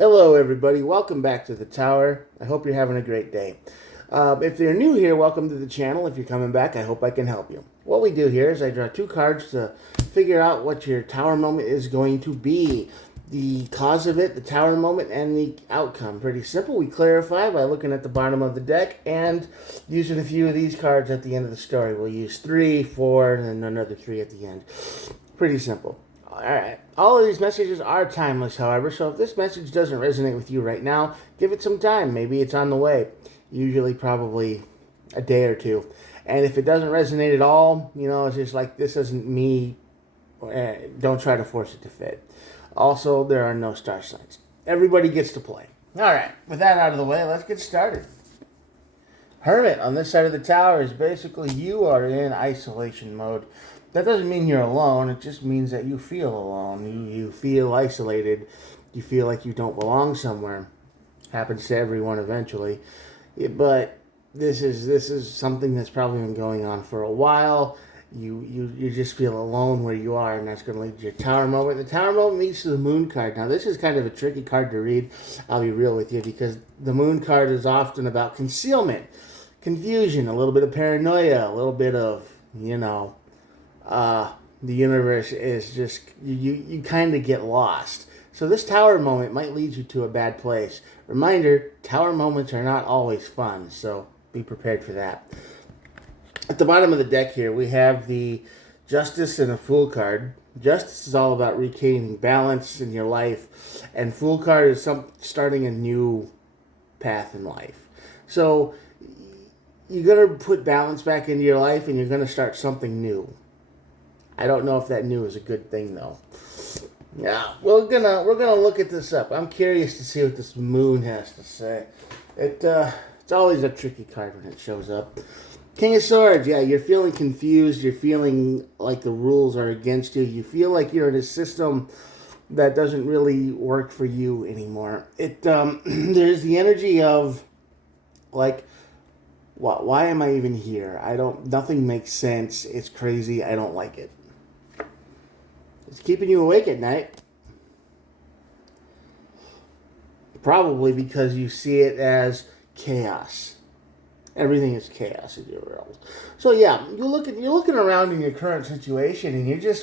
Hello, everybody. Welcome back to the Tower. I hope you're having a great day. If you're new here, welcome to the channel. If you're coming back, I hope I can help you. What we do here is I draw two cards to figure out what your Tower moment is going to be. The cause of it, the Tower moment, and the outcome. Pretty simple. We clarify by looking at the bottom of the deck and using a few of these cards at the end of the story. We'll use 3, 4, and then another 3 at the end. Pretty simple. Alright, all of these messages are timeless, however, so if this message doesn't resonate with you right now, give it some time. Maybe it's on the way. Usually, probably a day or two. And if it doesn't resonate at all, it's just like, this isn't me. Don't try to force it to fit. Also, there are no star signs. Everybody gets to play. Alright, with that out of the way, let's get started. Hermit on this side of the tower is basically you are in isolation mode. That doesn't mean you're alone. It just means that you feel alone. You feel isolated. You feel like you don't belong somewhere. Happens to everyone eventually. But this is something that's probably been going on for a while. You just feel alone where you are, and that's going to lead to your Tower moment. The Tower moment leads to the Moon card. Now, this is kind of a tricky card to read. I'll be real with you, because the Moon card is often about concealment, confusion, a little bit of paranoia, a little bit of, the universe is just, you kind of get lost. So this Tower moment might lead you to a bad place. Reminder, Tower moments are not always fun, so be prepared for that. At the bottom of the deck here, we have the Justice and a Fool card. Justice is all about regaining balance in your life, and Fool card is starting a new path in life. So you're going to put balance back into your life, and you're going to start something new. I don't know if that new is a good thing, though. Yeah, we're gonna look at this up. I'm curious to see what this Moon has to say. It's always a tricky card when it shows up. King of Swords, yeah, you're feeling confused. You're feeling like the rules are against you. You feel like you're in a system that doesn't really work for you anymore. There's the energy of, like, why am I even here? Nothing makes sense. It's crazy. I don't like it. It's keeping you awake at night. Probably because you see it as chaos. Everything is chaos in your world. So yeah, you're looking around in your current situation, and you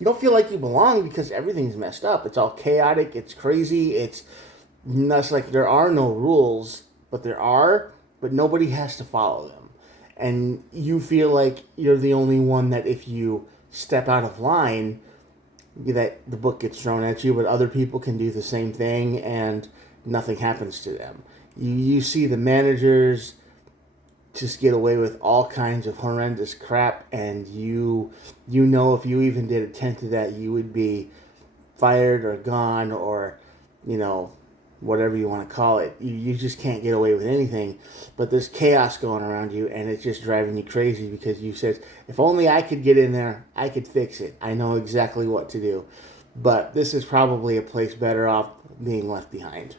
don't feel like you belong because everything's messed up. It's all chaotic. It's crazy. It's like there are no rules, but there are, but nobody has to follow them. And you feel like you're the only one that if you step out of line, that the book gets thrown at you, but other people can do the same thing and nothing happens to them. You see the managers just get away with all kinds of horrendous crap, and you know if you even did a tenth of that, you would be fired or gone, or whatever you want to call it. You just can't get away with anything. But there's chaos going around you, and it's just driving you crazy because you said, if only I could get in there, I could fix it. I know exactly what to do. But this is probably a place better off being left behind.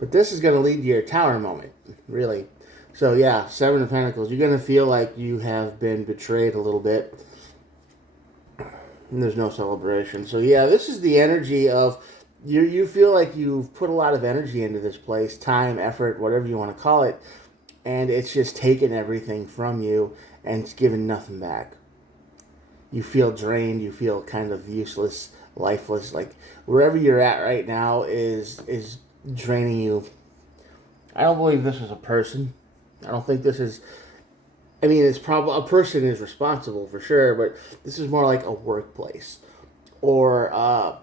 But this is going to lead to your Tower moment, really. So yeah, Seven of Pentacles. You're going to feel like you have been betrayed a little bit. And there's no celebration. So yeah, this is the energy of, you feel like you've put a lot of energy into this place, time, effort, whatever you want to call it, and it's just taken everything from you, and it's given nothing back. You feel drained, you feel kind of useless, lifeless, like wherever you're at right now is draining you. I don't believe this is a person. I don't think this is, it's probably, a person is responsible for sure, but this is more like a workplace, or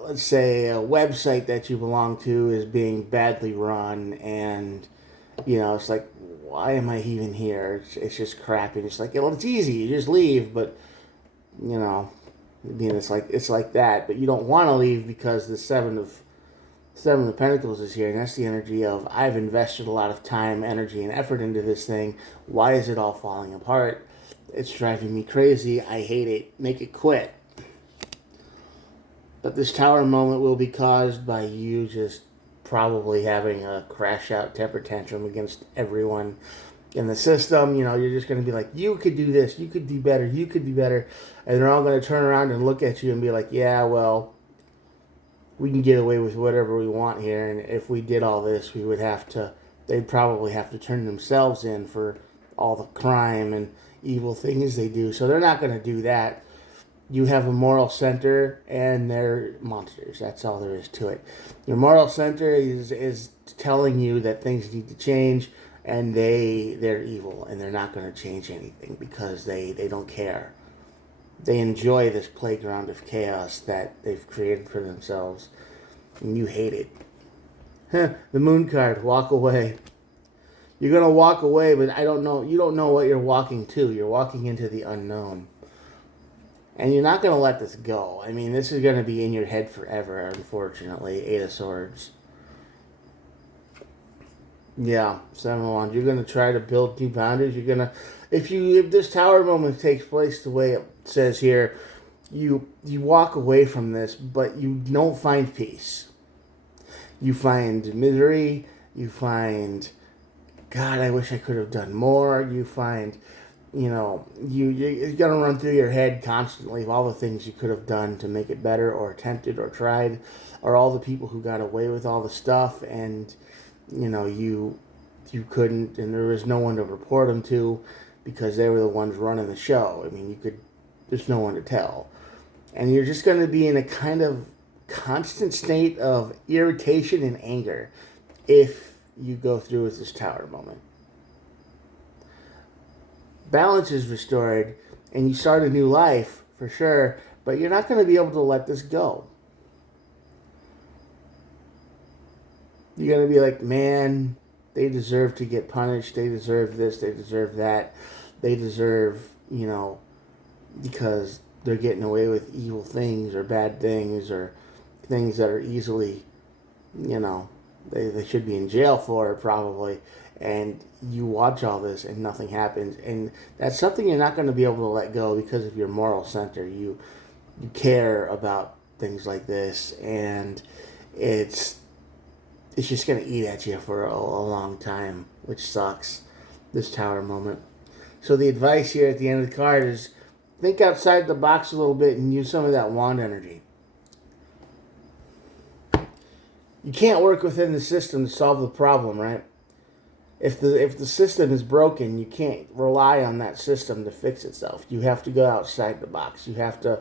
let's say a website that you belong to is being badly run, and it's like, why am I even here? It's just crap, and it's like, well, it's easy, you just leave, but it's like that, but you don't want to leave because the Seven of Pentacles is here, and that's the energy of, I've invested a lot of time, energy, and effort into this thing. Why is it all falling apart? It's driving me crazy. I hate it. Make it quit. But this Tower moment will be caused by you just probably having a crash out temper tantrum against everyone in the system. You're just going to be like, you could do this, you could do better, you could do better. And they're all going to turn around and look at you and be like, yeah, well, we can get away with whatever we want here, and if we did all this, we would have to, they'd probably have to turn themselves in for all the crime and evil things they do. So they're not going to do that. You have a moral center, and they're monsters. That's all there is to it. Your moral center is telling you that things need to change, and they're evil, and they're not going to change anything because they don't care. They enjoy this playground of chaos that they've created for themselves, and you hate it. The moon card, walk away. You're going to walk away, but I don't know. You don't know what you're walking to. You're walking into the unknown. And you're not going to let this go. I mean, this is going to be in your head forever, unfortunately. Eight of Swords. Yeah, Seven of Wands. You're going to try to build new boundaries. You're going to, if this Tower moment takes place the way it says here, you walk away from this, but you don't find peace. You find misery. You find, God, I wish I could have done more. You find, you're going to run through your head constantly of all the things you could have done to make it better, or attempted, or tried, or all the people who got away with all the stuff, and you couldn't, and there was no one to report them to because they were the ones running the show. I mean, there's no one to tell. And you're just going to be in a kind of constant state of irritation and anger if you go through with this Tower moment. Balance is restored, and you start a new life, for sure, but you're not going to be able to let this go. You're going to be like, man, they deserve to get punished. They deserve this. They deserve that. They deserve, because they're getting away with evil things or bad things or things that are easily, they should be in jail for it probably. And you watch all this and nothing happens. And that's something you're not going to be able to let go because of your moral center. You care about things like this, and it's just going to eat at you for a long time, which sucks, this Tower moment. So the advice here at the end of the card is think outside the box a little bit and use some of that wand energy. You can't work within the system to solve the problem, right? If the system is broken, you can't rely on that system to fix itself. You have to go outside the box. You have to,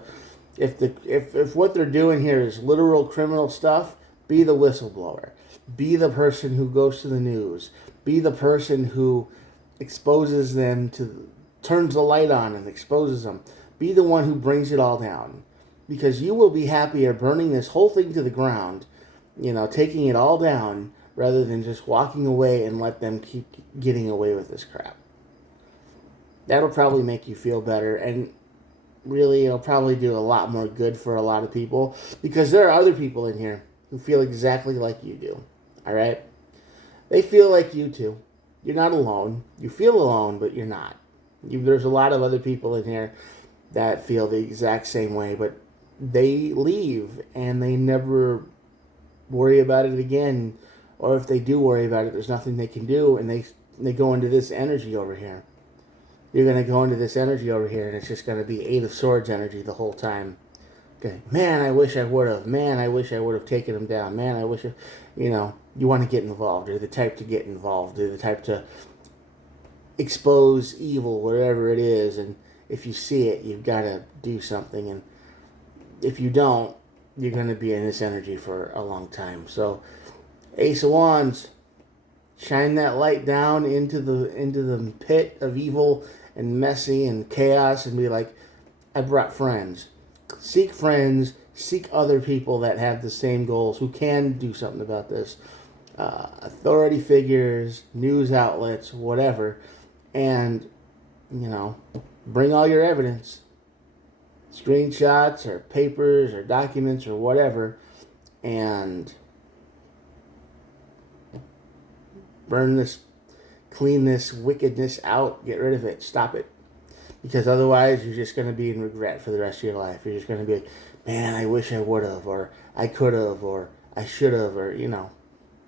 if what they're doing here is literal criminal stuff, be the whistleblower. Be the person who goes to the news. Be the person who exposes them turns the light on and exposes them. Be the one who brings it all down. Because you will be happier burning this whole thing to the ground, taking it all down, rather than just walking away and let them keep getting away with this crap. That'll probably make you feel better, and really it'll probably do a lot more good for a lot of people, because there are other people in here who feel exactly like you do. Alright? They feel like you too. You're not alone. You feel alone, but you're not. There's a lot of other people in here that feel the exact same way, but they leave and they never worry about it again. Or if they do worry about it, there's nothing they can do, and they go into this energy over here. You're going to go into this energy over here, and it's just going to be Eight of Swords energy the whole time. Okay, man, I wish I would have. Man, I wish I would have taken him down. Man, I wish, you want to get involved. You're the type to get involved. You're the type to expose evil, whatever it is, and if you see it, you've got to do something, and if you don't, you're going to be in this energy for a long time. So, Ace of Wands, shine that light down into the pit of evil and messy and chaos, and be like, I brought friends. Seek friends, seek other people that have the same goals, who can do something about this. Authority figures, news outlets, whatever, and, bring all your evidence. Screenshots or papers or documents or whatever, and burn this, clean this wickedness out, get rid of it, stop it. Because otherwise you're just going to be in regret for the rest of your life. You're just going to be like, man, I wish I would have, or I could have, or I should have, or,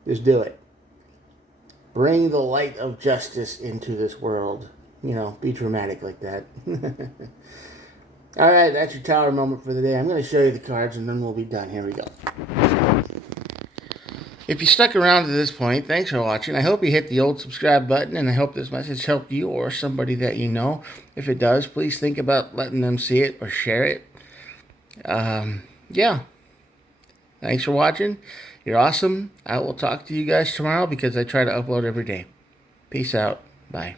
just do it. Bring the light of justice into this world. Be dramatic like that. Alright, that's your Tower moment for the day. I'm going to show you the cards and then we'll be done. Here we go. If you stuck around to this point, thanks for watching. I hope you hit the old subscribe button, and I hope this message helped you or somebody that you know. If it does, please think about letting them see it or share it. Yeah. Thanks for watching. You're awesome. I will talk to you guys tomorrow because I try to upload every day. Peace out. Bye.